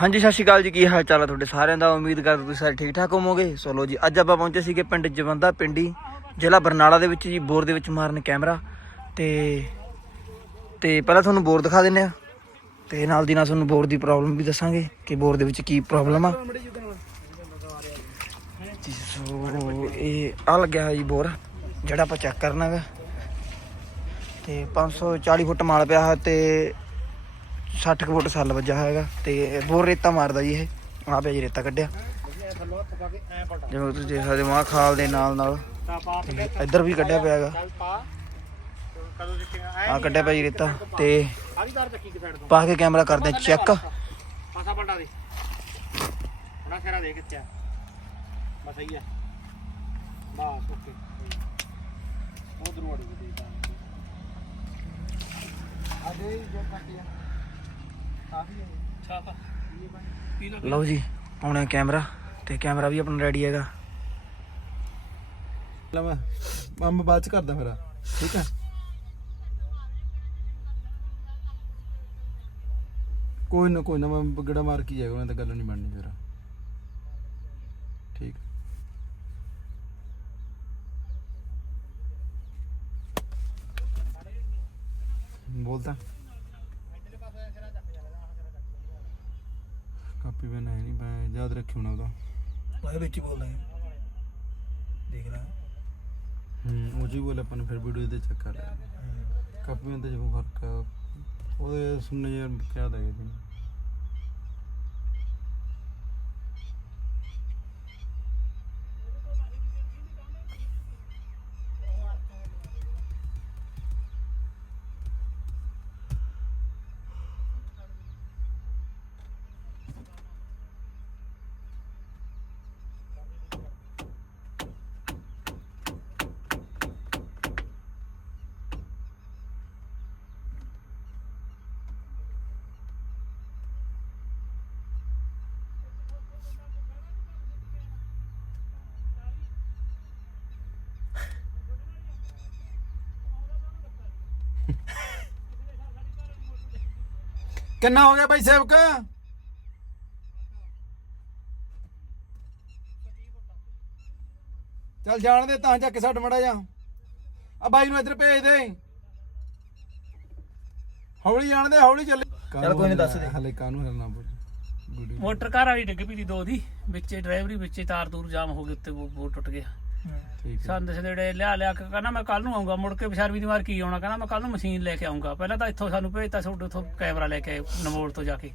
ਹਾਂਜੀ ਸਤਿ ਸ਼੍ਰੀ ਅਕਾਲ ਜੀ ਕੀ ਹਾਲ ਚਾਲ ਹੈ ਤੁਹਾਡੇ ਸਾਰਿਆਂ ਦਾ? ਉਮੀਦ ਕਰਦਾ ਤੁਸੀਂ ਸਾਰੇ ਠੀਕ ਠਾਕ ਹੋਵੋਗੇ। ਸੋ ਲੋ ਜੀ ਅੱਜ ਆਪਾਂ ਪਹੁੰਚੇ ਸੀਗੇ ਪਿੰਡ ਜਵੰਦਾ ਪਿੰਡੀ ਜ਼ਿਲ੍ਹਾ ਬਰਨਾਲਾ ਦੇ ਵਿੱਚ ਜੀ ਬੋਰ ਦੇ ਵਿੱਚ ਮਾਰਨ ਕੈਮਰਾ। ਤੇ ਤੇ ਪਹਿਲਾਂ ਤੁਹਾਨੂੰ ਬੋਰ ਦਿਖਾ ਦਿੰਨੇ ਆ। ਤੇ ਨਾਲ ਦੀ ਨਾਲ ਤੁਹਾਨੂੰ ਬੋਰ ਦੀ ਪ੍ਰੋਬਲਮ ਵੀ ਦੱਸਾਂਗੇ ਕਿ ਬੋਰ ਦੇ ਵਿੱਚ ਕੀ ਪ੍ਰੋਬਲਮ ਆ। ਜੀ, ਸੋ ਇਹ ਆ ਲੱਗਿਆ ਹੋਇਆ ਜੀ ਬੋਰ ਜਿਹੜਾ ਆਪਾਂ ਚੈੱਕ ਕਰਨਾ ਹੈਗਾ। ਤੇ 540 ਫੁੱਟ ਮਾਲ ਪਿਆ ਹੈ ਤੇ 60 ਕੁ ਫੁੱਟ ਸੱਲ ਵੱਜਾ ਹੈਗਾ ਤੇ ਬੋਰ ਰੇਤਾ ਮਾਰਦਾ ਜੀ ਇਹ। ਆ ਪਿਆ ਜੀ ਰੇਤਾ ਕੱਢਿਆ। ਜਿਵੇਂ ਤੁਸੀਂ ਦੇਖ ਸਕਦੇ ਹੋ ਖਾਲ ਦੇ ਨਾਲ ਨਾਲ ਇੱਧਰ ਵੀ ਕੱਢਿਆ ਪਿਆ ਹੈਗਾ। ਆ ਕੱਢਿਆ ਪਿਆ ਜੀ ਰੇਤਾ ਤੇ ਪਾ ਕੇ ਕੈਮਰਾ ਕਰਦੇ ਚੈੱਕ। ਪਾਸਾ ਪਲਟਾ ਦੇ ਬੜਾ ਖੇਰਾ ਦੇ ਕਿੱਥੇ ਆ ਬਸ ਸਹੀ ਹੈ ਬਸ ਓਕੇ ਉਧਰ ਵੜੀ ਦੇ ਤਾਂ। ਆਦੇ ਜੋ ਕੱਟਿਆ ਲਓ ਜੀ ਆਉਣਾ ਕੈਮਰਾ ਤੇ ਕੈਮਰਾ ਵੀ ਆਪਣਾ ਰੈਡੀ ਹੈਗਾ ਮੈਂ ਮੈਂ ਬਾਅਦ ਚ ਕਰਦਾ ਮੇਰਾ ਠੀਕ ਹੈ ਕੋਈ ਨਾ ਕੋਈ ਨਾ ਮੈਂ ਗੜਾ ਮਾਰ ਕੇ ਜਾਏਗਾ ਮੈਂ ਤਾਂ ਗੱਲ ਨਹੀਂ ਬਣਨੀ ਫਿਰ ਠੀਕ ਬੋਲਦਾ ਕਾਪੀ ਪੈਨ ਹੈ ਨਹੀਂ ਮੈਂ ਯਾਦ ਰੱਖਿਓ ਨਾ ਉਹਦਾ। ਮੈਂ ਵਿੱਚ ਹੀ ਬੋਲਦਾ ਦੇਖ ਲੈ। ਹੂੰ ਉਹ ਜੀ ਬੋਲ ਆਪਾਂ ਫਿਰ ਵੀਡੀਓ ਤੇ ਚੈੱਕ ਕਾਪੀ ਪੈਨ ਤੇ ਜਦੋਂ ਫ਼ਰਕ ਆ, ਸੁਣਨੇ ਯਾਰ ਕਿਆ ਦਾ ਜੀ ਕਿੰਨਾ ਹੋ ਗਿਆ ਭਾਈ ਸੇਵਕ? ਚੱਲ ਜਾਣ ਦੇ ਤਾਂ ਜਾ ਕੇ ਛੱਡ ਮੜਾ ਜਾ। ਆ ਬਾਈ ਨੂੰ ਇੱਧਰ ਭੇਜ ਦੇ। ਹੌਲੀ ਜਾਣ ਦੇ ਹੌਲੀ ਚੱਲੇ। ਚੱਲ ਕੋਈ ਨੀ, ਦੱਸ ਦੇ। ਹਲੇ ਕਾਨੂੰ ਹਰਨਾ ਬੋਲ ਵੀਡੀਓ ਮੋਟਰ ਕਾਰ ਵਾਲੀ ਡਿੱਗ ਪਈ ਦੀ ਦੋ ਦੀ। ਵਿੱਚੇ ਡਰਾਈਵਰੀ ਵਿੱਚੇ ਤਾਰ ਤੂਰ ਜਾਮ ਹੋ ਗਈ ਉੱਤੇ ਉਹ ਉਹ ਟੁੱਟ ਗਿਆ। ਠੀਕ ਹੈ। ਸੰਦ ਸਦੇੜੇ ਲਿਆ ਲਿਆ ਕੇ ਕਹਿੰਦਾ ਮੈਂ ਕੱਲ ਨੂੰ ਆਉਂਗਾ ਮੁੜ ਕੇ ਬਿਸ਼ਰਵੀ ਦੀ ਵਾਰ ਕੀ ਆਉਣਾ? ਕਹਿੰਦਾ ਮੈਂ ਕੱਲ ਨੂੰ ਮਸ਼ੀਨ ਲੈ ਕੇ ਆਉਂਗਾ ਪਹਿਲਾਂ ਤਾਂ ਇੱਥੋਂ ਸਾਨੂੰ ਭੇਜਤਾ ਤੁਹਾਡੇ ਉੱਥੋਂ ਕੈਮਰਾ ਲੈ ਕੇ ਆਏ ਨਮੋੜ ਤੋਂ ਜਾ ਕੇ।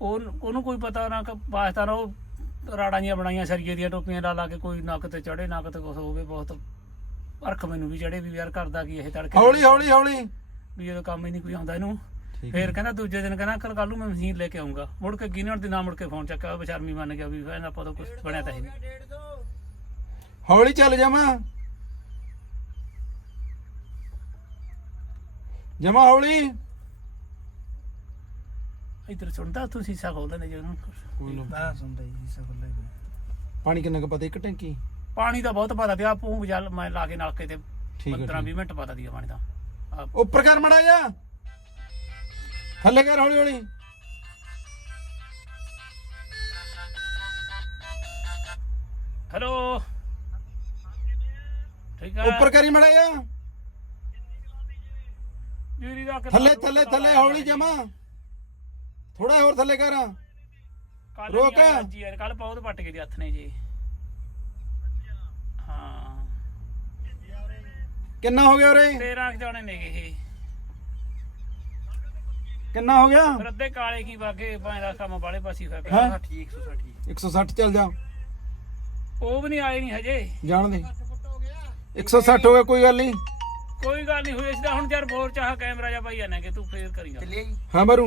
ਉਹ ਉਹਨੂੰ ਕੋਈ ਪਤਾ ਨਾ ਕਿ ਵਾਸਤਾ ਨਾ ਉਹ ਰਾੜਾਂ ਜੀਆਂ ਬਣਾਈਆਂ ਸਰੀਏ ਦੀਆਂ ਟੋਪੀਆਂ ਲਾ ਲਾ ਕੇ ਕੋਈ ਨੱਕ ਤੇ ਚੜੇ ਨੱਕ ਤੇ ਕੁਛ ਹੋਵੇ ਬਹੁਤ। ਅਰਖ ਮੈਨੂੰ ਵੀ ਚੜੇ ਵੀ ਯਾਰ ਕਰਦਾ ਕੀ ਇਹ ਤੜਕੇ ਹੌਲੀ ਹੌਲੀ ਹੌਲੀ। ਵੀ ਇਹ ਕੰਮ ਹੀ ਨਹੀਂ ਕੋਈ ਆਉਂਦਾ ਇਹਨੂੰ। ਫੇਰ ਕਹਿੰਦਾ ਦੂਜੇ ਦਿਨ ਕਹਿੰਦਾ ਕੱਲ ਕੱਲ ਨੂੰ ਮੈਂ ਮਸ਼ੀਨ ਲੈ ਕੇ ਆਉਂਗਾ ਮੁੜ ਕੇ ਗਿਨਣ ਦੀ ਨਾ ਮੁੜ ਕੇ ਫੋਨ ਚੱਕਿਆ ਉਹ ਬਸ਼ਰਮੀ ਮੰਨ ਗਿਆ ਵੀ ਕਹਿੰਦਾ ਆਪਾਂ ਤਾਂ ਕੁਝ ਬਣਿਆ ਤਾਂ ਹੈ ਨਹੀਂ। ਹੌਲੀ ਚੱਲ ਜਾਵਾਂ ਜਮਾ ਹੌਲੀ। ਇੱਧਰ ਸੁਣਦਾ ਤੂੰ ਸੀਸਾ ਖੋਲਦਾ ਨੇ ਜੀ ਉਹਨੂੰ। ਕੋਈ ਨਾ। ਮੈਂ ਸੁਣਦਾ ਜੀ ਸਭ ਲੈ ਪਾਣੀ ਕਿੰਨਾ ਕੁ ਪਤਾ ਇੱਕ ਟੈਂਕੀ? ਪਾਣੀ ਦਾ ਬਹੁਤ ਪਤਾ ਦਿਆ ਪੂੰਗ ਜਲ ਮੈਂ ਲਾ ਕੇ ਨਲਕੇ ਤੇ ਠੀਕ ਹੈ 15 ਠੀਕ। 20 ਮਿੰਟ ਪਤਾ ਦਿਆ ਪਾਣੀ ਦਾ ਆਹ ਉੱਪਰ ਕਰ ਮੜਾ ਜਾ ਥੱਲੇ ਕਰ ਹੌਲੀ ਹੌਲੀ। ਹੈਲੋ। ਉੱਪਰ ਕਰੀ ਮੜਾ ਜਾ। ਜੀਰੀ ਦਾ। ਥੱਲੇ ਥੱਲੇ ਥੱਲੇ ਹੌਲੀ ਜਮਾ। ਥੋੜਾ ਹੋਰ ਥੱਲੇ ਕਰ। ਰੋਕ। ਜੀ ਯਾਰ ਕੱਲ ਬਹੁਤ ਪੱਟ ਗਏ ਦੇ ਹੱਥ ਨੇ ਜੀ। ਹਾਂ। ਕਿੰਨਾ ਹੋ ਗਿਆ ਉਰੇ? 13 ਕੁ ਜਾਣੇ ਨੇ ਇਹ। ਕਿੰਨਾ ਹੋ ਗਿਆ? ਫਿਰ ਅੱਧੇ ਕਾਲੇ ਕੀ ਵਾਗੇ ਭਾਵੇਂ ਦਾ ਕੰਮ ਵਾਲੇ ਪਾਸੇ ਫਿਰ ਹੈਂ? ਠੀਕ 160 160 ਚੱਲ ਜਾ। ਉਹ ਵੀ ਨਹੀਂ ਆਏ ਨਹੀਂ ਹਜੇ। ਜਾਣ ਦੇ। 160 ਹੋ ਗਿਆ ਕੋਈ ਗੱਲ ਨਹੀਂ। ਕੋਈ ਗੱਲ ਨਹੀਂ ਹੋਈ ਇਸਦਾ। ਹੁਣ ਯਾਰ ਬੋਰ ਚਾਹ ਕੈਮਰਾ ਜਾ ਭਾਈ ਆਨੇ ਕਿ ਤੂੰ ਫੇਰ ਕਰੀ ਗੱਲ ਚੱਲੇ ਜੀ। ਹਾਂ ਮਰੂ।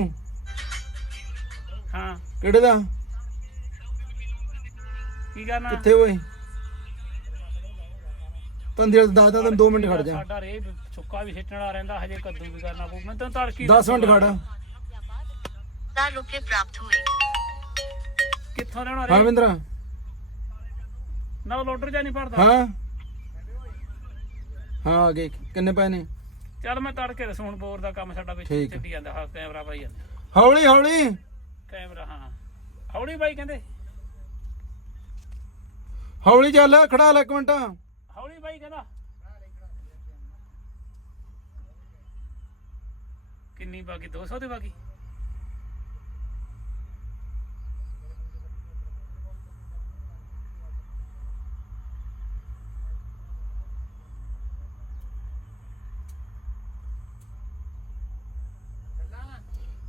ਹਾਂ। ਕਿਹੜੇ ਦਾ? ਕੀ ਕਰਨਾ? ਕਿੱਥੇ ਹੋਏ ਤੰਦੇੜ ਦਾਦਾ ਤੈਨੂੰ 2 ਮਿੰਟ ਖੜ ਜਾ। ਸਾਡਾ ਰੇ ਸੁੱਕਾ ਵੀ ਸਿੱਟਣ ਵਾਲਾ ਰਹਿੰਦਾ ਹਜੇ ਕੱਦੂ ਵੀ ਕਰਨਾ ਪਊ। ਮੈਂ ਤੈਨੂੰ ਤੜਕੀ 10 ਮਿੰਟ ਖੜ। ਚਾਰ ਰੁਪਏ ਪ੍ਰਾਪਤ ਹੋਏ। ਕਿੱਥੋਂ ਲੈਣਾ ਰੇ? ਹਰਵਿੰਦਰ ਨਾ ਲੋਡਰ ਜਾ ਨਹੀਂ ਭਰਦਾ। ਹਾਂ। ਹਾਂ ਗਏ ਕਿੰਨੇ ਪਏ ਨੇ? ਚੱਲ ਮੈਂ ਤੜਕੇ ਰਸੂਣ ਬੋਰ ਦਾ ਕੰਮ ਸਾਡਾ ਵਿੱਚ ਠੀਕ। ਚੱਲੀ ਜਾਂਦਾ ਹਾਂ ਕੈਮਰਾ ਭਾਈ ਜਾਂਦਾ। ਹੌਲੀ ਹੌਲੀ। ਕੈਮਰਾ ਹਾਂ। ਹੌਲੀ ਬਾਈ ਕਹਿੰਦੇ। ਹੌਲੀ ਚੱਲ ਖੜਾ ਲੈ ਇੱਕ ਮਿੰਟ। ਹੌਲੀ ਬਾਈ ਕਹਿੰਦਾ। ਕਿੰਨੀ ਬਾਕੀ 200 ਦੇ ਬਾਕੀ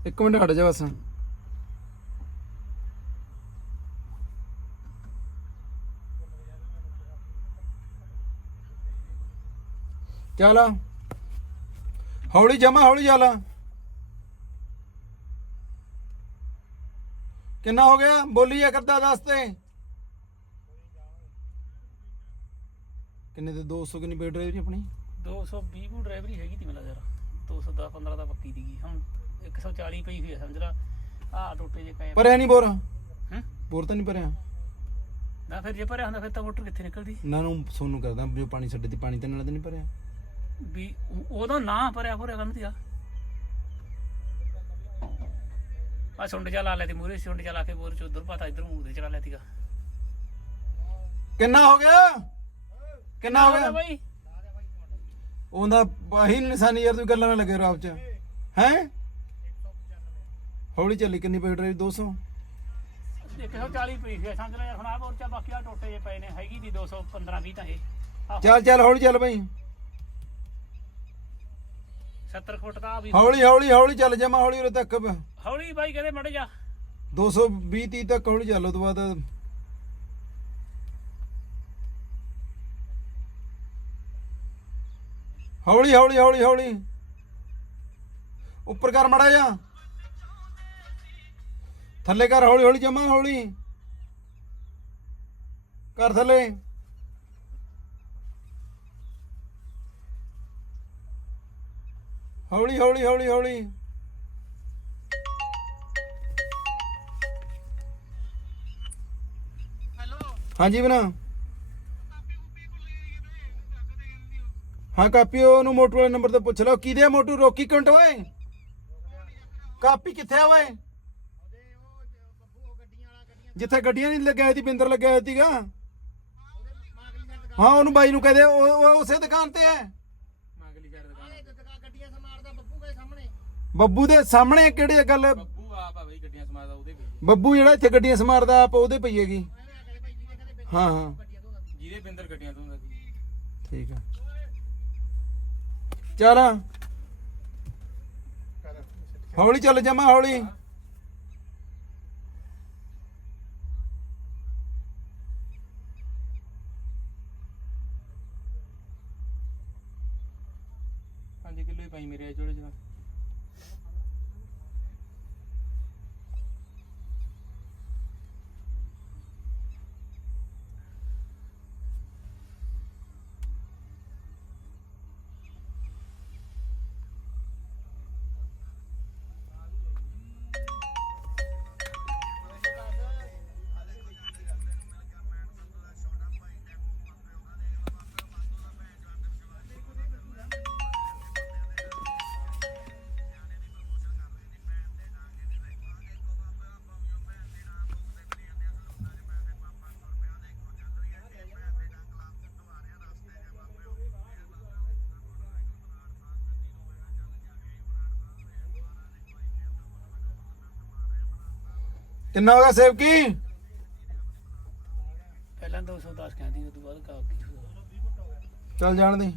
ਇੱਕ ਮਿੰਟ ਹਟ ਜਾ ਬਸ। ਚੱਲ ਹੌਲੀ ਜਮਾ, ਹੌਲੀ ਚੱਲ ਕਿੰਨਾ ਹੋ ਗਿਆ? ਬੋਲੀ ਜਾ ਕਰਦਾ ਦੱਸ ਤੇ। ਕਿੰਨੇ ਤੇ 200 ਕਿੰਨੀ ਪੇ ਡਰਾਈਵਰੀ ਆਪਣੀ? 220 ਕੋ ਡਰਾਈਵਰੀ ਹੈਗੀ ਤੀ ਮੇਰਾ ਜਰਾ 210 15 ਦਾ ਪੱਕੀ ਸੀਗੀ। ਹੁਣ 140 ਪਈ ਹੋਈ ਹੈ ਸਮਝ ਲਾ। ਆਹ ਟੋਟੇ ਜੇ ਕੈਮ ਭਰਿਆ ਨਹੀਂ ਬੋਰ? ਹੂੰ? ਬੋਰ ਤਾਂ ਨਹੀਂ ਭਰਿਆ? ਨਾ ਫਿਰ ਜੇ ਭਰਿਆ ਹੁੰਦਾ ਫਿਰ ਤਾਂ ਮੋਟਰ ਕਿੱਥੇ ਨਿਕਲਦੀ? ਨਾ ਨੂੰ ਸੋਨੂੰ ਕਰਦਾ ਜੋ ਪਾਣੀ ਛੱਡੇ ਤੇ ਪਾਣੀ ਤੇ ਨਾਲ ਤਾਂ ਨਹੀਂ ਭਰਿਆ। ਵੀ ਉਹ- ਉਦੋਂ ਨਾ ਭਰਿਆ ਭਰਿਆ ਕਰਨ ਦੀ ਆ ਆ ਸੁੰਡ ਜਾ ਲਾ ਲੈਤੀ ਮੂਰੇ ਸੁੰਡ ਜਾ ਲਾ ਕੇ ਬੋਰ ਚ ਉਧਰ ਪਤਾ ਇਧਰ ਮੂੰਹ ਦੇ ਚਲਾ ਲੈਤੀਗਾ ਕਿੰਨਾ ਹੋ ਗਿਆ? ਕਿੰਨਾ ਹੋ ਹੋ ਗਿਆ? ਗਿਆ ਬਾਈ। ਉਹਦਾ ਆਹੀ ਨਿਸ਼ਾਨੀ ਯਾਰ ਤੂੰ ਗੱਲਾਂ ਨਾਲ ਲੱਗੇ ਚ। ਹੈ? ਹੌਲੀ ਚੱਲੀ ਕਿੰਨੀ ਪੈ ਡਰਾਈਵ? 200 140 ਪਈ ਸੀ ਸਮਝ ਲੈ ਹੁਣ ਆ ਬੋਰ ਚ ਬਾਕੀ ਆ ਟੋਟੇ ਜੇ ਪਏ ਨੇ ਹੈਗੀ ਦੀ 215 20 ਤਾਂ ਇਹ। ਆਹ ਚੱਲ ਚੱਲ ਹੌਲੀ ਚੱਲ ਭਾਈ 70 ਫੁੱਟ ਦਾ ਆ ਵੀ ਹੌਲੀ ਹੌਲੀ ਹੌਲੀ ਚੱਲ ਜਾਮਾ ਹੌਲੀ ਉਰੇ ਤੱਕ ਹੌਲੀ ਬਾਈ ਕਹਿੰਦੇ ਮੜ ਜਾ। 220 30 ਤੱਕ ਹੌਲੀ ਚੱਲ ਉਹ ਤੋਂ ਬਾਅਦ ਹੌਲੀ ਹੌਲੀ ਹੌਲੀ ਹੌਲੀ। ਉੱਪਰ ਕਰ ਮੜਾ ਜਾ। ਥੱਲੇ ਕਰ ਹੌਲੀ ਹੌਲੀ ਜਮਾ ਹੌਲੀ। ਕਰ ਥੱਲੇ। ਹੌਲੀ ਹੌਲੀ ਹੌਲੀ ਹੌਲੀ। ਹਾਂਜੀ ਬਣਾ ਹਾਂ ਕਾਪੀ ਉਹਨੂੰ ਮੋਟਰ ਵਾਲੇ ਨੰਬਰ ਤੇ ਪੁੱਛ ਲਓ। ਕਿਹਦੇ ਮੋਟੂ? ਰੋਕੀ ਕਿੰਟ ਓਏ। ਕਾਪੀ ਕਿੱਥੇ ਆ ਓਏ? ਜਿੱਥੇ ਗੱਡੀਆਂ ਨਹੀਂ ਲੱਗਿਆ ਹੋਈ ਸੀ ਬਿੰਦਰ ਲੱਗਿਆ ਹੋਇਆ ਸੀਗਾ। ਹਾਂ ਉਹਨੂੰ ਬਾਈ ਨੂੰ ਕਹਦੇ ਉਹ ਉਸੇ ਦੁਕਾਨ ਤੇ ਹੈ। ਬੱਬੂ ਦੇ ਸਾਹਮਣੇ ਕਿਹੜੀ ਗੱਲ? ਬੱਬੂ ਆਪ ਆ ਬਈ ਗੱਡੀਆਂ ਸਮਾਦਾ ਉਹਦੇ ਪਈ ਬੱਬੂ ਜਿਹੜਾ ਇੱਥੇ ਗੱਡੀਆਂ ਸਮਾਰਦਾ ਆਪ ਉਹਦੇ ਪਈ ਹੈਗੀ। ਹਾਂ ਹਾਂ। ਜਿਹਦੇ ਬਿੰਦਰ ਗੱਡੀਆਂ ਤੋਂ ਸੀ। ਠੀਕ ਆ। ਚੱਲ। ਹੌਲੀ ਚੱਲ ਜਮਾ ਹੌਲੀ। ਪੰਜ ਮੇਰੇ ਜਿਹੜੇ ਜਵਾ ਕਿੰਨਾ ਹੋ ਗਿਆ ਸੇਵ ਕੀ? ਪਹਿਲਾਂ 210 ਕਹਿੰਦੀ ਉਸ ਤੋਂ ਬਾਅਦ ਕਾ ਕੀ ਹੋਇਆ? ਚੱਲ ਜਾਣ ਦੇ।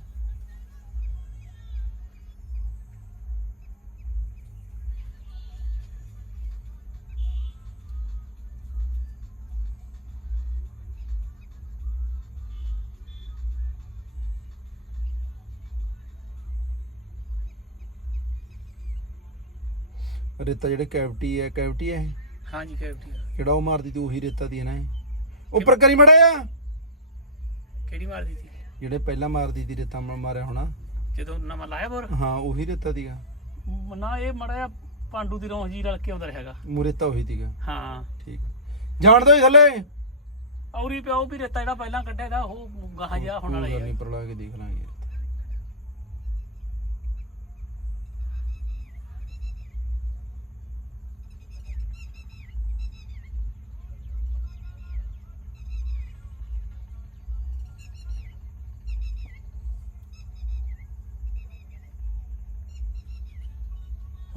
ਰੇਤਾ ਜਿਹੜੇ ਕੈਵਿਟੀ ਹੈ ਕੈਵਿਟੀ ਹੈ ਇਹ? ਹਾਂਜੀ ਕੈਵਟੀ ਜਿਹੜਾ ਉਹ ਮਾਰਦੀ ਤੂੰ ਉਹੀ ਰੇਤਾ ਦੀ ਹੈ ਨਾ ਇਹ? ਉੱਪਰ ਕਰੀ ਮੜਾ ਆ ਕਿਹੜੀ ਮਾਰਦੀ ਸੀ? ਜਿਹੜੇ ਪਹਿਲਾਂ ਮਾਰਦੀ ਤੀ ਰੇਤਾ ਮ- ਮਾਰਿਆ ਹੋਣਾ। ਜਦੋਂ ਨਵਾਂ ਲਾਇਆ ਬੋਰ? ਹਾਂ ਉਹੀ ਰੇਤਾ ਦੀਗਾ ਮ- ਨਾ ਇਹ ਮੜਾ ਪਾਂਡੂ ਦੀ ਰੌਂ ਜੀ ਰਲ ਕੇ ਆਉਂਦਾ ਰਹੇਗਾ ਮੂਰੇਤਾ ਉਹੀ ਦੀਗਾ ਹਾਂ। ਠੀਕ। ਜਾਣ ਦੋ ਥੱਲੇ। ਔਰੀ ਪਿਓ ਵੀ ਰੇਤਾ ਜਿਹੜਾ ਪਹਿਲਾਂ ਕੱਢਿਆ ਦਾ ਉਹ ਗਾਹਾਂ ਜਿਹਾ ਹੁਣ ਵਾਲਾ ਹੀ ਨਹੀਂ ਹੈ ਪਰ ਲਾ ਕੇ ਦੇਖ ਲਾਂਗੇ।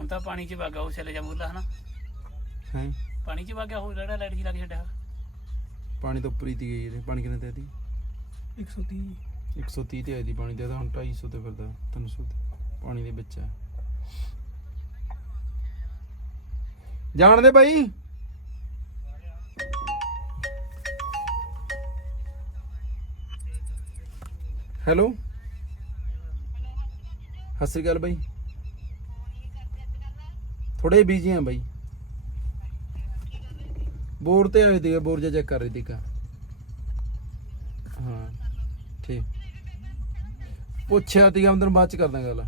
ਤਾਂ ਪਾਣੀ 'ਚ ਵਾਗਾ ਉਹ ਚਲੇ ਜਾ ਮੁੱਲਾ ਹਨਾ। ਹੈ? ਪਾਣੀ 'ਚ ਵਾਗਾ ਉਹ ਜਿਹੜਾ ਲਾਈਟ ਜੀ ਲੱਗ ਛੱਡਿਆ। ਪਾਣੀ ਤੋਂ ਉੱਪਰ ਹੀ ਤੀ ਗਈ ਇਹਦੇ। ਪਾਣੀ ਕਿੰਨੇ ਤੇ ਆਦੀ 130 130 ਤੇ ਆਈ ਦੀ ਪਾਣੀ ਤੇ ਇਹਦਾ ਹੁਣ 250 ਤੇ ਫਿਰਦਾ 300 ਤੇ। ਪਾਣੀ ਦੇ ਵਿੱਚ ਹੈ। ਜਾਣ ਦੇ ਬਾਈ। ਹੈਲੋ। ਸਤਿ ਸ਼੍ਰੀ ਅਕਾਲ ਬਾਈ। ਥੋੜੇ ਬਿਜ਼ੀ ਆ ਬਾਈ। ਬੋਰ ਤੇ ਹੋਏ ਸੀਗੇ ਬੋਰ ਜਿਹਾ ਚੈੱਕ ਕਰ ਰਹੀ ਕਾ ਹਾਂ ਠੀਕ। ਪੁੱਛਿਆ ਤੀਗਾ ਮੈਂ ਤੈਨੂੰ ਬਾਅਦ ਚ ਕਰਦਾ ਗੱਲ।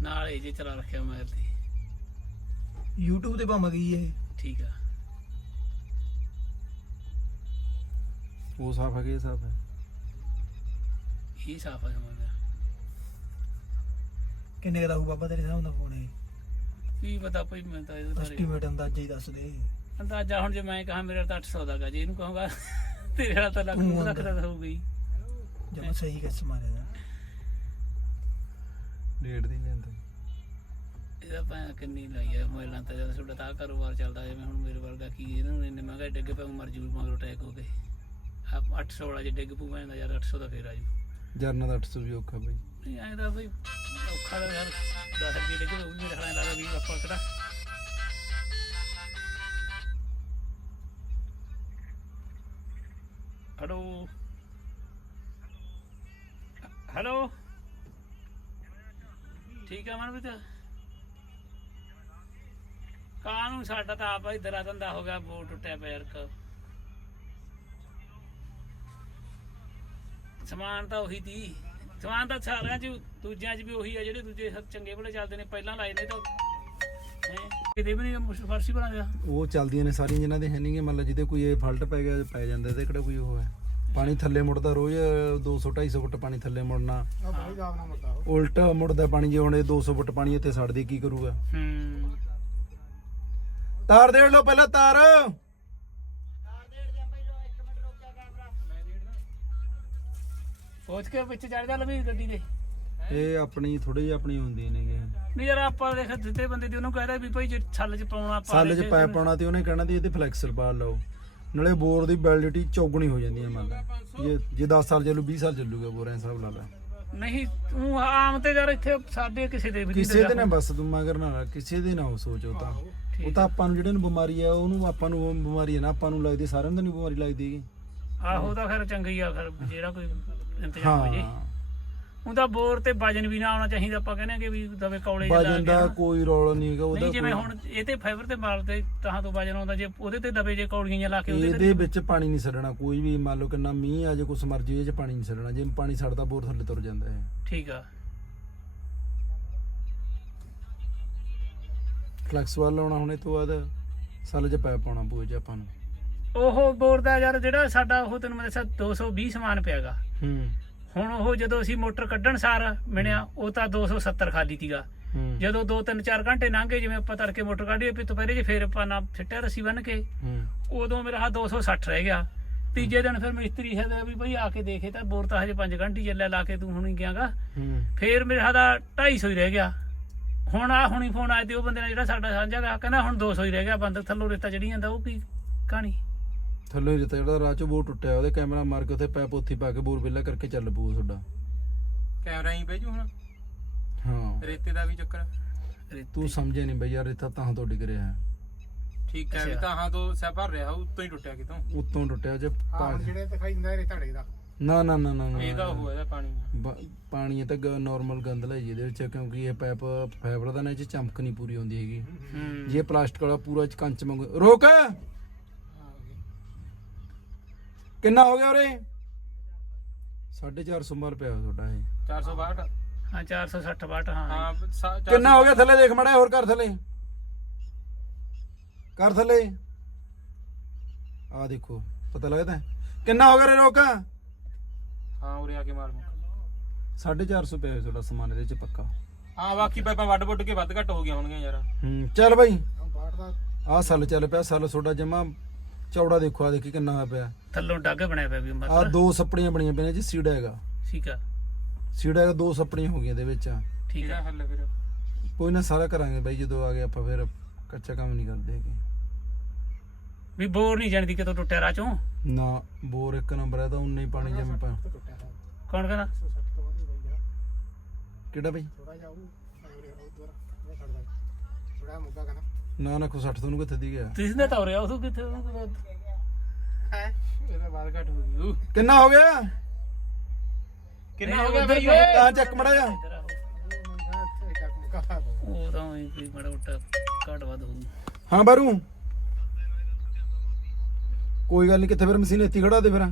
ਨਾਲ ਇਹ ਜੇ ਚਲਾ ਰੱਖਿਆ ਮੈਂ ਤੇ। YouTube ਤੇ ਭੰਮ ਗਈ ਇਹ। ਠੀਕ ਆ। ਉਹ ਸਾਫ਼ ਹੈ ਕਿ ਇਹ ਸਾਫ਼ ਹੈ। ਇਹ ਸਾਫ਼ ਆ ਸਮਝਦਾ ਕਿੰਨੇ ਦਾ ਹੋਊ ਬਾਬਾ ਤੇਰੇ ਹਿਸਾਬ ਨਾਲ ਫੋਨ ਇਹ? ਕੀ ਪਤਾ ਭਈ ਮੈਂ ਤਾਂ ਇਹਦੇ ਬਾਰੇ ਐਸਟੀਮੇਟ ਅੰਦਾਜ਼ਾ ਹੀ ਦੱਸ ਦੇ। ਅੰਦਾਜ਼ਾ ਹੁਣ ਜੇ ਮੈਂ ਕਹਾਂ ਮੇਰਾ ਤਾਂ 800 ਦਾ ਗਾ ਜੇ ਇਹਨੂੰ ਕਹਾਂਗਾ ਤੇਰੇ ਵਾਲਾ ਤਾਂ ਲੱਖ ਨੂੰ ਰੱਖਦਾ ਤਾਂ ਹੋਊਗਾ ਹੀ। ਜਮਾ ਸਹੀ ਕਿਸ ਮਾਰਿਆ ਦਾ ਡੇਢ ਦੀ ਲੈਂਦਾ। ਇਹਦਾ ਭਾਂ ਕਿੰਨੀ ਲਾਈ ਆ ਮੋਬਾਈਲਾਂ ਤੇ ਜਦ ਤੁਹਾਡਾ ਤਾਂ ਕਾਰੋਬਾਰ ਚੱਲਦਾ ਜਿਵੇਂ ਹੁਣ ਮੇਰੇ ਵਰਗਾ ਕੀ ਇਹਨਾਂ ਨੂੰ ਇੰਨੇ ਮਹਿੰਗਾ ਡਿੱਗ ਪਿਆ ਮਰ ਜੂ ਮਗਰੋਂ ਅਟੈਕ ਹੋ ਗਏ। ਆ 800 ਵਾਲਾ ਜੇ ਡਿੱਗ ਪੂ ਮੈਂ ਯਾਰ 800 ਦਾ ਫੇਰ ਆ ਜੂ। ਜਰਨਾ ਦਾ 800 ਵੀ ਔਖਾ ਬਈ। ਨਹੀਂ ਐਂ ਤਾਂ ਬਈ ਔਖਾ ਦਾ ਯਾਰ 10 ਰੁਪਏ ਡਿੱਗ ਪਊ ਮੇਰੇ ਖਿਆਲ ਨਾਲ ਵੀ ਆਪਾਂ ਕਿਹੜਾ। ਹੈਲੋ। ਹੈਲੋ। ਠੀਕ ਆ ਮਨਪ੍ਰੀਤ? ਕਾਨੂੰ ਸਾਡਾ ਤਾਂ ਆਪ ਹੀ ਦਰਾ ਦੰਦਾ ਹੋ ਗਿਆ ਬੋਰ ਟੁੱਟਿਆ ਪਿਆ ਯਾਰ ਕ ਸਮਾਨ ਤਾਂ ਉਹੀ ਤੀ ਸਮਾਨ ਤਾਂ ਸਾਰਿਆਂ ਚ ਦੂਜਿਆਂ ਚ ਵੀ ਉਹੀ ਆ ਜਿਹੜੇ ਦੂਜੇ ਸਭ ਚੰਗੇ ਭਲੇ ਚੱਲਦੇ ਨੇ ਪਹਿਲਾਂ ਲਾਏ ਨੇ ਤਾਂ ਹੈਂ, ਕਿਤੇ ਵੀ ਨਹੀਂ ਫਰਸੀ ਬਣਾ ਦਿਆ ਉਹ ਚੱਲਦੀਆਂ ਨੇ ਸਾਰੀਆਂ ਜਿਨ੍ਹਾਂ ਦੇ ਹੈ ਨਹੀਂਗੇ ਮਤਲਬ ਜਿਹਦੇ ਕੋਈ ਇਹ ਫਲਟ ਪੈ ਗਿਆ ਪੈ ਜਾਂਦਾ ਤੇ ਕਿਹੜਾ ਕੋਈ ਉਹ ਹੈ। ਪਾਣੀ ਥੱਲੇ ਮੁੜਦਾ ਰੋਜ਼ 200 250 ਫੁੱਟ ਪਾਣੀ ਥੱਲੇ ਮੁੜਨਾ। ਉਲਟ ਮੁੜਦਾ ਪਾਣੀ ਜੇ ਹੁਣ ਇਹ 200 ਫੁੱਟ ਪਾਣੀ ਇੱਥੇ ਸੜਦੇ ਕੀ ਕਰੂਗਾ? ਹੂੰ। ਤਾਰ ਦੇੜ ਲਓ ਪਹਿਲਾਂ ਤਾਰ। ਪਹੁੰਚ ਕੇ ਵਿੱਚ ਚੜ ਜਾ ਲਵੀ ਗੱਡੀ ਦੇ। ਇਹ ਆਪਣੀ ਥੋੜੀ ਜਿਹੀ ਆਪਣੀ ਹੁੰਦੀ ਨੇਗੇ ਨਹੀਂ ਯਾਰ ਆਪਾਂ ਦੇਖ ਦਿੱਤੇ ਬੰਦੇ ਦੀ ਉਹਨੂੰ ਕਹਿਦਾ ਵੀ ਭਾਈ ਜੇ ਛੱਲ ਚ ਪਾਉਣਾ ਪਾ ਸਾਲ 'ਚ ਪਾਇਪ ਪਾਉਣਾ ਤੇ ਉਹਨੇ ਕਹਿਣਾ ਦੀ ਇਹਦੇ ਫਲੈਕਸਰ ਪਾ ਲਓ। ਨਾਲੇ ਬੋਰ ਦੀ ਵੈਲਿਡਿਟੀ ਚੌਗਣੀ ਹੋ ਜਾਂਦੀ ਹੈ ਮੰਨ ਲਾ। ਜੇ ਜੇ 10 ਸਾਲ ਚੱਲੂ 20 ਸਾਲ ਚੱਲੂਗਾ ਬੋਰ ਐ ਹਿਸਾਬ ਲਾ ਲੈ। ਨਹੀਂ ਤੂੰ ਆਮ ਤੇ ਯਾਰ ਇੱਥੇ ਸਾਡੇ ਕਿਸੇ ਦੇ ਵੀ ਨਹੀਂ ਕਿਸੇ ਦੇ। ਨਾ ਬਸ ਤੂੰ ਮਗਰ ਨਾ ਲੱਗ, ਕਿਸੇ ਦੇ ਨਾ ਉਹ ਸੋਚੋ ਤਾਂ। ਉਹ ਤਾਂ ਆਪਾਂ ਨੂੰ ਜਿਹੜੇ ਨੂੰ ਬਿਮਾਰੀ ਆ ਉਹਨੂੰ ਆਪਾਂ ਨੂੰ ਉਹ ਬਿਮਾਰੀ ਹੈ ਨਾ ਆਪਾਂ ਨੂੰ ਲੱਗਦੀ ਸਾਰਿਆਂ ਨੂੰ ਤਾਂ ਨਹੀਂ ਬਿਮਾਰੀ ਲੱਗਦੀ ਹੈਗੀ। ਆਹੋ ਤਾਂ ਫਿਰ ਚੰਗਾ ਆ ਫਿਰ ਜਿਹੜਾ ਕੋਈ ਇੰਤਜ਼ਾਮ ਹੋ ਜੇ। ਹਾਂ। ਬੋਰ ਤੇ ਵਜਨ ਵੀ ਨਾ ਆਉਣਾ ਚਾਹੀਦਾ ਆਪਾਂ ਕਹਿੰਦੇ ਕਿ ਵੀ ਦਵੇ ਕੌਲੇ ਜਿਹਾ ਲਾ ਵਜਨ ਦਾ। ਕੋਈ ਰੌਲਾ ਨਹੀਂ ਹੈਗਾ ਉਹਦਾ ਨਹੀਂ ਜਿਵੇਂ ਹੁਣ ਇਹ ਤੇ ਫਾਈਬਰ ਤੇ ਮਾਲ ਤੇ ਤਾਂ ਤੋਂ ਵਜਨ ਆਉਂਦਾ ਜੇ ਉਹਦੇ ਤੇ ਦਵੇ ਜੇ ਕੌਲੀਆਂ ਜਿਹੀਆਂ ਲਾ ਕੇ ਉਹਦੇ ਇਹਦੇ ਤੇ ਵਿੱਚ ਪਾਣੀ ਨਹੀਂ ਛੱਡਣਾ ਕੋਈ ਵੀ ਮੰਨ ਲਓ ਕਿੰਨਾ ਮੀਂਹ ਆ ਜੇ ਕੁਛ ਮਰਜ਼ੀ ਇਹ ਚ ਪਾਣੀ ਨਹੀਂ ਛੱਡਣਾ ਜੇ ਪਾਣੀ ਛੱਡਦਾ ਬੋਰ ਥੱਲੇ ਤੁਰ ਜਾਂਦਾ ਹੈ ਠੀਕ ਆ। ਫਲੈਕਸ ਵਾਲ ਲਾਉਣਾ ਹੁਣ ਇਹ ਤੋਂ ਬਾਅਦ ਸਾਲ ਚ ਪਾਇਪ ਪਾਉਣਾ ਚ ਆਪਾਂ ਨੂੰ। ਉਹ ਬੋਰ ਦਾ ਯਾਰ ਜਿਹੜਾ ਸਾਡਾ ਉਹ ਤੈਨੂੰ ਮੈਂ ਦੱਸਿਆ 220 ਸਮਾਨ ਪਿਆਗਾ। ਹੂੰ। ਹੁਣ ਉਹ ਜਦੋਂ ਅਸੀਂ ਮੋਟਰ ਕੱਢਣ ਸਾਰ ਮਿਣਿਆ ਉਹ ਤਾਂ 270 ਖਾਲੀ ਤੀਗਾ। ਹੂੰ। ਜਦੋਂ 2-3 4 ਘੰਟੇ ਲੰਘ ਜਿਵੇਂ ਆਪਾਂ ਤੜਕੇ ਮੋਟਰ ਕੱਢੀਏ ਫਿਰ ਦੁਪਹਿਰੇ ਜੇ ਫੇਰ ਆਪਾਂ ਨਾ ਛਿੱਟਿਆ ਰੱਸੀ ਬੰਨ ਕੇ ਹੂੰ। ਉਦੋਂ ਮੇਰਾ ਹਾ 260 ਰਹਿ ਗਿਆ। ਤੀਜੇ ਦਿਨ ਫਿਰ ਮਿਸਤਰੀ ਹੈ ਵੀ ਭਈ ਆ ਕੇ ਦੇਖੇ ਤਾਂ ਬੋਰ ਤਾਂ ਹਜੇ 5 ਘੰਟੇ ਹੀ ਚੱਲਿਆ ਲਾ ਕੇ ਤੂੰ ਹੁਣੀ ਗਿਆਗਾ। ਹੂੰ। ਫੇਰ ਮੇਰੇ ਹੱਥ ਦਾ 250 ਹੀ ਰਹਿ ਗਿਆ। ਹੁਣ ਆ ਹੁਣੀ ਫੋਨ ਆਇਆ ਤੇ ਉਹ ਬੰਦੇ ਨਾਲ ਜਿਹੜਾ ਸਾਡਾ ਸਾਂਝਾ ਗਾ ਕਹਿੰਦਾ ਹੁਣ 200 ਹੀ ਰਹਿ ਗਿਆ ਬੰਦ ਥੱਲੋਂ ਰੇਤਾ ਚੜੀ ਜਾਂਦਾ ਉਹ ਕੀ ਕਹਾਣੀ? ਥੱਲੇ ਜਿੱਤੇ ਜਿਹੜਾ ਰਾਹ ਚੋਂ ਬੋਰ ਟੁੱਟਿਆ ਉਹਦੇ ਕੈਮਰਾ ਮਾਰ ਕੇ ਉੱਥੇ ਪੈਪ ਉੱਥੇ ਪਾ ਕੇ ਬੋਰ ਵਿਲਾ ਕਰਕੇ ਚੱਲ ਪਊ ਤੁਹਾਡਾ। ਕੈਮਰਾ ਹੀ ਭੇਜੂ ਹੁਣ? ਹਾਂ। ਰੇਤੇ ਦਾ ਵੀ ਚੱਕਰ। ਰੇਤੇ- ਤੂੰ ਸਮਝਿਆ ਨਹੀਂ ਬਈ ਯਾਰ ਇੱਥਾ ਤਾਂ ਤੋਂ ਡਿੱਗ ਰਿਹਾ ਹੈ। ਠੀਕ ਹੈ ਵੀ ਅੱਛਾ। ਤਾਂ ਹਾਂ ਤੋਂ ਸਹਿ ਭਰ ਰਿਹਾ ਉੱਤੋਂ ਹੀ ਟੁੱਟਿਆ ਕਿਤੋਂ। ਉੱਤੋਂ ਟੁੱਟਿਆ ਜੇ ਪਾ- ਜਿਹੜੇ ਦਿਖਾਈ ਦਿੰਦਾ ਇਹ ਧੜੇ ਦਾ। ਨਾ ਨਾ ਨਾ ਨਾ ਨਾ। ਇਹਦਾ ਉਹ ਇਹਦਾ ਪਾਣੀ ਬ- ਪਾਣੀ ਇਹ ਤਾਂ ਨਾਰਮਲ ਗੰਦ ਲੈ ਜੀ ਇਹਦੇ ਵਿੱਚ ਕਿਉਂਕਿ ਇਹ ਪਾਈਪ ਫਾਈਬਰ ਦਾ ਨਾ ਇਹ ਚ ਚਮਕ ਨਹੀਂ ਪੂਰੀ ਹੁੰਦੀ ਹੈਗੀ। ਹੂੰ। ਜੇ ਪਲਾਸਟਿਕ ਵਾਲਾ ਪੂਰਾ ਚ ਕੰਚ ਮੰਗ ਰੋਕ! ਕਿੰਨਾ ਹੋ ਗਿਆ ਉਰੇ? 450 ਮਰ ਪਿਆ ਤੁਹਾਡਾ ਇਹ। 462 ਹਾਂ 460 ਵਾਟ ਹਾਂ। ਹਾਂ ਸਾ- ਚਾਰ ਕਿੰਨਾ ਹੋ ਗਿਆ ਥੱਲੇ ਦੇਖ ਮੜਾ ਹੋਰ ਕਰ ਥੱਲੇ। ਕਰ ਥੱਲੇ। ਆ ਦੇਖੋ ਪਤਾ ਲੱਗਦਾ ਹੈ? ਕਿੰਨਾ ਹੋ ਗਿਆ ਰੇ ਰੋਕ? ਹਾਂ ਉਰੇ ਆ ਕੇ ਮਾਰ ਮੁੱਕ। 450 ਪਿਆ ਹੋਇਆ ਤੁਹਾਡਾ ਸਮਾਨ ਇਹਦੇ ਚ ਪੱਕਾ। ਹਾਂ ਬਾਕੀ ਪਾਈਪਾਂ ਵੱਡ ਵੱਡ ਕੇ ਵੱਧ ਘੱਟ ਹੋ ਗਈਆਂ ਹੋਣਗੀਆਂ ਯਾਰ। ਹੂੰ ਚੱਲ ਬਾਈ। ਆਹ ਸੱਲ ਚੱਲ ਪਿਆ ਸੱਲ ਤੁਹਾਡਾ ਜਮਾ ਚੌੜਾ ਦੇਖੋ ਆ ਦੇਖੀ ਕਿੰਨਾ ਹੋਇਆ ਪਿਆ। ਥੱਲੋਂ ਡੱਗ ਬਣਿਆ ਪਿਆ ਵੀ ਆ ਮਤਲਬ ਦੋ ਸੱਪੜੀਆਂ ਬਣੀਆਂ ਪਈਆਂ ਜੀ ਸੀੜਾ ਹੈਗਾ। ਠੀਕ ਆ। ਸੀੜਾ ਹੈਗਾ ਦੋ ਸੱਪੜੀਆਂ ਹੋ ਗਈਆਂ ਇਹਦੇ ਵਿੱਚ। ਠੀਕ ਕਿਹੜਾ ਆ। ਹੱਲ ਫਿਰ ਕੋਈ ਨਾ ਸਾਰਾ ਕਰਾਂਗੇ ਬਾਈ ਜਦੋਂ ਆ ਗਏ ਆਪਾਂ ਫਿਰ ਕੱਚਾ ਕੰਮ ਨਹੀਂ ਕਰਦੇ ਹੈਗੇ। ਵੀ ਬੋਰ ਨਹੀਂ ਜਾਣਦੀ ਕਿਤੋਂ ਟੁੱਟਿਆ ਰਾਹ ਚੋਂ? ਨਾ ਬੋਰ ਇੱਕ ਨੰਬਰ ਹੈ ਤਾਂ ਉਨਾ ਹੀ ਪਾਣੀ ਜਮੇ ਪਾ ਕੌਣ ਕਹਿੰਦਾ? ਕਿਹੜਾ ਬਾਈ? ਨਾ ਨਾ ਕੋ 60 ਤੁਹਾਨੂੰ ਕਿੱਥੇ ਦੀ ਗਿਆ। ਤੁਸੀਂ ਤਾਂ ਤੌਰਿਆ ਉਸ ਕਿੱਥੇ ਇਹਦਾ ਬਾਅਦ ਘਟ ਹੋ ਗਈ ਕਿੰਨਾ ਹੋ ਗਿਆ? ਕਿੰਨਾ ਹੋ ਗਿਆ ਬਈ ਓਏ? ਆ ਚੱਕ ਮੜਾ ਜਾ। ਉਹ ਤਾਂ ਉਹੀ ਕੋਈ ਮਾੜਾ ਮੋਟਾ ਘੱਟ ਵੱਧ ਹੋਊ। ਹਾਂ ਬਾਰੂ। ਕੋਈ ਗੱਲ ਨਹੀਂ ਕਿੱਥੇ ਫਿਰ ਮਸ਼ੀਨ ਇੱਥੇ ਹੀ ਖੜਾ ਦੇ ਫਿਰ।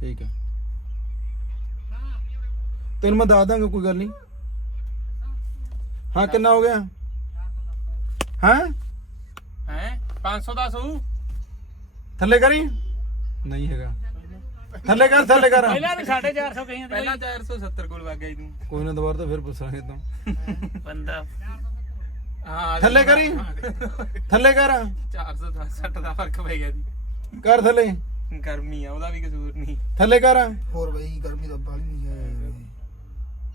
ਠੀਕ ਹੈ ਤੈਨੂੰ ਮੈਂ ਦੱਸ ਦਾਂਗਾ ਕੋਈ ਗੱਲ ਨਹੀਂ ਹਾਂ ਕਿੰਨਾ ਹੋ ਗਿਆ? ਹਾਂ? ਹੈ? 510 ਹੋਊ ਥੱਲੇ ਕਰੀ। ਨਹੀਂ ਹੈਗਾ। ਥੱਲੇ ਕਰ ਥੱਲੇ ਕਰ। ਪਹਿਲਾਂ ਵੀ 450 ਕਹੀਆਂ ਤੇ ਪਹਿਲਾਂ 470 ਕੋਲ ਵਗ ਗਿਆ ਤੂੰ। ਕੋਈ ਨਾ ਦੁਬਾਰਾ ਤਾਂ ਫਿਰ ਪੁੱਛਾਂਗੇ ਤਾਂ। ਬੰਦਾ। ਹਾਂ ਥੱਲੇ ਕਰੀ। ਥੱਲੇ ਕਰ। 460 ਦਾ ਫ਼ਰਕ ਪੈ ਗਿਆ ਜੀ। ਕਰ ਥੱਲੇ। ਗਰਮੀ ਆ ਉਹਦਾ ਵੀ ਕਸੂਰ ਨਹੀਂ। ਥੱਲੇ ਕਰ। ਹੋਰ ਬਈ ਗਰਮੀ ਦਾ ਬਾਲੀ ਨਹੀਂ ਹੈ।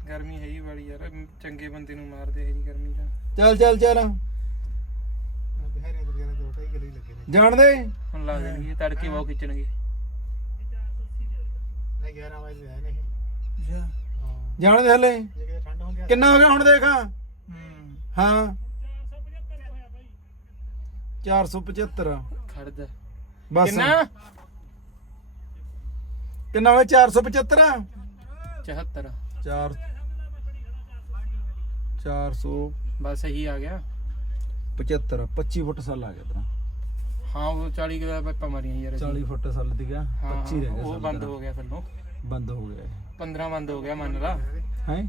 ਗਰਮੀ ਹੈ ਹੀ ਬੜੀ ਯਾਰ ਚੰਗੇ ਬੰਦੇ ਨੂੰ ਮਾਰਦੇ ਹੈ ਜੀ ਗਰਮੀ ਦਾ। ਚੱਲ ਚੱਲ ਚੱਲ। ਜਾਣ ਦੇ ਹੁਣ ਲਾ ਦੇਣਗੇ ਤੜਕੇ ਬਹੁਤ ਖਿੱਚਣਗੇ। ਜਾਣ ਦੇ ਥੱਲੇ ਕਿੰਨਾ ਹੋ ਗਿਆ ਹੁਣ ਦੇਖ? ਹਾਂ। 475 ਖੜ ਜਾ ਬਸ। ਕਿੰਨਾ? ਕਿੰਨਾ ਹੋਇਆ? 475 74 4 475 ਬਸ ਇਹੀ ਆ ਗਿਆ। 25 ਫੁੱਟ ਸਾਲ ਆ ਗਿਆ ਤੇਰਾ। ਹਾਂ ਉਹ 40 ਕਿਲੋ ਪੈਪਾ ਮਾਰੀਆਂ ਯਾਰ ਅਸੀਂ। 40 ਫੁੱਟ ਸਾਲ ਦੀ ਗਿਆ ਹਾਂ 25 ਰਹਿ ਗਿਆ ਉਹ ਸਾਲ ਬੰਦ। ਹੋ ਗਿਆ ਥੱਲੋਂ ਬੰਦ ਹੋ ਗਿਆ। 15 ਬੰਦ ਹੋ ਗਿਆ ਮੰਨ ਲਾ। ਹੈ?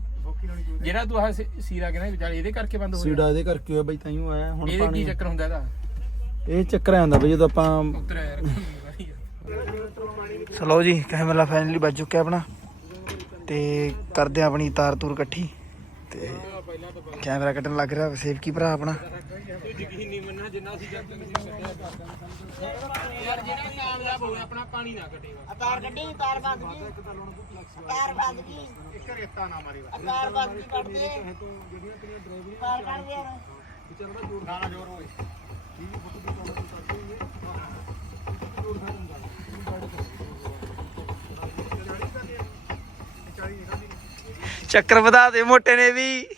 ਜਿਹੜਾ ਤੂੰ ਆਹ ਸੀ- ਸੀਰਾ ਕਹਿੰਦਾ ਵਿਚਾਲੇ ਇਹਦੇ ਕਰਕੇ ਬੰਦ ਹੋ ਗਿਆ। ਸੀੜਾ ਇਹਦੇ ਕਰਕੇ ਹੋਇਆ ਬਈ ਤਾਈਓ ਆਇਆ ਹੁਣ ਇਹਦੇ ਪਾਣੀ ਕੀ ਚੱਕਰ ਹੁੰਦਾ ਇਹਦਾ? ਇਹ ਚੱਕਰ ਆਂਦਾ ਬਈ ਜਦੋਂ ਆਪਾਂ ਉਤਰ ਯਾਰ ਚਲੋ ਜੀ ਕੈਮਰਾ ਫਾਈਨਲੀ ਵੱਜ ਚੁੱਕਿਆ ਆਪਣਾ। ਤੇ ਕਰਦੇ ਆ ਆਪਣੀ ਤਾਰ ਤੂਰ ਇਕੱਠੀ। ਤੇ ਕੈਮਰਾ ਕੱਟਣ ਲੱਗ ਰਿਹਾ ਸੇਵ ਕੀ ਭਰਾ ਆਪਣਾ? ਯਕੀਨ ਨਹੀਂ ਮੰਨਣਾ ਜਿੰਨਾ ਅਸੀਂ ਜਦ ਤੱਕ ਯਾਰ ਜਿਹੜਾ ਕਾਮਯਾਬ ਹੋਇਆ ਆਪਣਾ ਪਾਣੀ ਨਾ ਕੱਟੇਗਾ ਤਾਰ ਕੱਢੀ ਤਾਰ ਬੰਦ ਗਈ ਤਾਰ ਬੰਦ ਗਈ ਇੱਕ ਰੇਤਾ ਨਾ ਮਾਰੀ ਤਾਰ ਬੰਦ ਗਈ ਕੱਢ ਦੇ ਤਾਰ ਕੱਢ ਦੇ ਯਾਰ ਚੱਕਰ ਵਧਾ ਦੇ ਮੋਟੇ ਨੇ ਵੀ। ਦੇ ਇਹ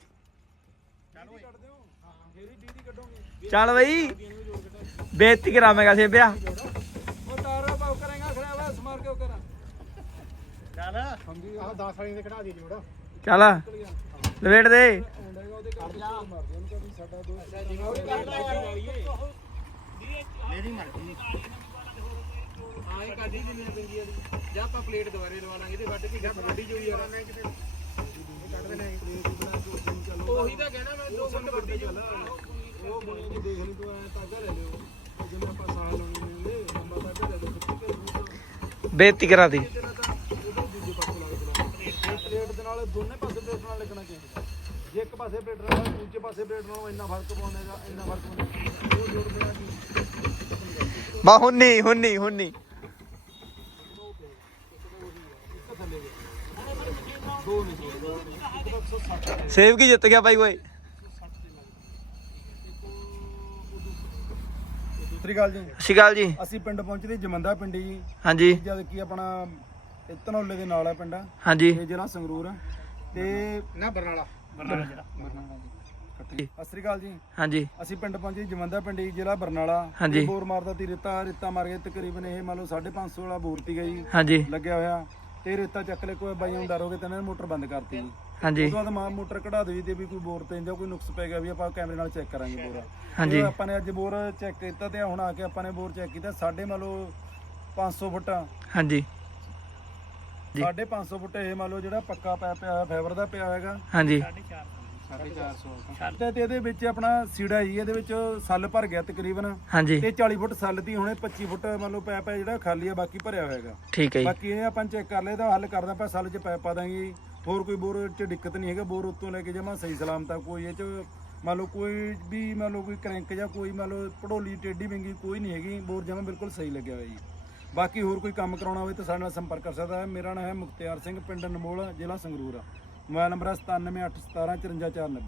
ਲਾਂਗੇ ਤੇ ਵੱਢ ਕੇ ਜਾਂ ਵੱਢੀ ਜੋ ਯਾਰ ਉਹੀ ਤਾਂ ਕਹਿਣਾ ਮੈਂ ਦੋ ਮਿੰਟ ਵੱਢੀ ਜੋ ਉਹ ਬਣੇ ਜੀ ਦੇਖ ਲਈ ਤੂੰ ਐ ਤਾਗਾ ਲੈ ਲਿਓ ਉਹ। ਜਿਵੇਂ ਆਪਾਂ ਸਾਲ ਲਾਉਣੀ ਨੇ ਲੰਬਾ ਤਾਗਾ ਲੈ ਲਿਓ ਕਿੱਥੇ ਕਿ ਬੇਇੱਜ਼ਤੀ ਕਰਾ ਦੀ। ਪਲੇਟ ਦੇ ਨਾਲ ਦੋਨੇ ਪਾਸੇ ਪਲੇਟ ਨਾਲ ਲੱਗਣਾ ਚਾਹੀਦਾ ਜੇ ਇੱਕ ਪਾਸੇ ਪਲੇਟ ਨਾਲ ਦੂਜੇ ਪਾਸੇ ਪਲੇਟ ਨਾਲ ਇੰਨਾ ਫ਼ਰਕ ਪਾਉਂਦੇਗਾ ਇੰਨਾ ਫ਼ਰਕ ਪਾਉਂਦਾ ਉਹ ਜੋੜ ਬਣਾ ਕੀ? ਬਾ ਹੁੰਨੀ ਹੁੰਨੀ ਹੁੰਨੀ ਸੇਵ ਕੀ ਜਿੱਤ ਗਿਆ ਬਾਈ ਓਏ? ਸਤਿ ਗੱਲ ਜੀ। ਸਤਿ ਸ਼੍ਰੀ ਅਕਾਲ ਜੀ। ਅਸੀਂ ਪਿੰਡ ਪਹੁੰਚਦੇ ਜਮੰਦਾ ਪਿੰਡੀ ਜੀ। ਹਾਂਜੀ। ਜਦ ਕੀ ਆਪਣਾ ਇਹ ਧਨੌਲੇ ਦੇ ਨਾਲ ਹੈ ਪਿੰਡ। ਹਾਂਜੀ। ਇਹ ਜ਼ਿਲ੍ਹਾ ਸੰਗਰੂਰ। ਆ ਤੇ ਨਾ ਬਰਨਾਲਾ। ਬਰਨਾਲਾ ਜਿਹੜਾ ਸਤਿ ਸ੍ਰੀ ਅਕਾਲ ਜੀ। ਹਾਂਜੀ। ਅਸੀਂ ਪਿੰਡ ਪਹੁੰਚੇ ਜਮੰਦਾ ਪਿੰਡੀ ਜ਼ਿਲ੍ਹਾ ਬਰਨਾਲਾ। ਬੋਰ ਮਾਰਦਾ ਤੀ ਰੇਤਾ ਰੇਤਾ ਮਾਰ ਗਿਆ ਤਕਰੀਬਨ ਇਹ ਮੰਨ ਲਓ 550 ਵਾਲਾ ਬੋਰ ਤੀ ਗਈ ਹਾਂਜੀ। ਲੱਗਿਆ ਹੋਇਆ। ਤੇ ਰੇਤਾ ਚੱਕ ਲੈ ਕੋਈ ਬਾਈਆਂ ਨੂੰ ਡਰ ਹੋ ਗਿਆ ਤੇ ਇਹਨਾਂ ਨੇ ਮੋਟਰ ਬੰਦ ਕਰਤੀ ਜੀ। ਹਾਂਜੀ। ਉਸ ਤੋਂ ਬਾਅਦ ਮਾਂ ਮੋਟਰ ਕਢਾ ਦੇਈ ਤੇ ਵੀ ਕੋਈ ਬੋਰ ਤੇ ਜਾਂ ਕੋਈ ਨੁਕਸ ਪੈ ਗਿਆ ਵੀ ਆਪਾਂ ਕੈਮਰੇ ਨਾਲ ਚੈੱਕ ਕਰਾਂਗੇ ਬੋਰ। ਹਾਂਜੀ। ਤੇ ਆਪਾਂ ਨੇ ਅੱਜ ਬੋਰ ਚੈੱਕ ਕੀਤਾ ਤੇ ਹੁਣ ਆ ਕੇ ਆਪਾਂ ਨੇ ਬੋਰ ਚੈੱਕ ਕੀਤਾ ਸਾਡੇ ਮੰਨ ਲਓ 500 ਫੁੱਟ ਹਾਂਜੀ। ਜੀ। ਸਾਢੇ 500 ਫੁੱਟ ਇਹ ਮੰਨ ਲਓ ਜਿਹੜਾ ਪੱਕਾ ਪਿਆ ਪਿਆ ਫਾਈਬਰ ਦਾ ਪਿਆ ਹੈਗਾ। ਹਾਂਜੀ। 450 ਤੇ। ਤੇ ਇਹਦੇ ਵਿੱਚ ਆਪਣਾ ਸੀੜਾ ਜੀ ਇਹਦੇ ਵਿੱਚ ਸੱਲ ਭਰ ਗਿਆ ਤਕਰੀਬਨ। ਹਾਂਜੀ। ਤੇ 40 ਫੁੱਟ ਸੱਲ ਦੀ ਹੁਣੇ 25 ਫੁੱਟ ਮੰਨ ਲਓ ਪੈਪ ਹੈ ਜਿਹੜਾ ਖਾਲੀ ਆ ਬਾਕੀ ਭਰਿਆ ਹੋਇਆ ਹੈਗਾ। ਠੀਕ ਹੈ ਜੀ। ਬਾਕੀ ਇਹ ਆਪਾਂ ਚੈੱਕ ਕਰ ਇਹਦਾ ਹੱਲ ਕਰਦਾ ਪਿਆ ਸੱਲ 'ਚ ਪੈਪ ਪਾ ਦਾਂਗੇ ਹੋਰ ਕੋਈ ਬੋਰ 'ਚ ਦਿੱਕਤ ਨਹੀਂ ਹੈਗਾ ਬੋਰ ਉੱਤੋਂ ਲੈ ਕੇ ਜਮਾ ਸਹੀ ਸਲਾਮਤ ਆ ਕੋਈ ਇਹ 'ਚ ਮੰਨ ਲਓ ਕੋਈ ਵੀ ਮੰਨ ਲਓ ਕੋਈ ਕਰੰਕ ਜਾਂ ਕੋਈ ਮੰਨ ਲਓ ਪੜੋਲੀ ਟੇਢੀ ਵਿੰਗੀ ਕੋਈ ਨਹੀਂ ਹੈਗੀ ਬੋਰ ਜਮਾ ਬਿਲਕੁਲ ਸਹੀ ਲੱਗਿਆ ਹੋਇਆ ਜੀ। ਬਾਕੀ ਹੋਰ ਕੋਈ ਕੰਮ ਕਰਾਉਣਾ ਹੋਵੇ ਤਾਂ ਸਾਡੇ ਨਾਲ ਸੰਪਰਕ ਕਰ ਸਕਦਾ ਹੈ। ਮੇਰਾ ਨਾਮ ਹੈ ਮੁਖਤਿਆਰ ਸਿੰਘ ਪਿੰਡ ਨਮੋਲ ਜ਼ਿਲ੍ਹਾ ਸੰਗਰੂਰ ਮੋਬਾਈਲ ਨੰਬਰ ਹੈ 9781175490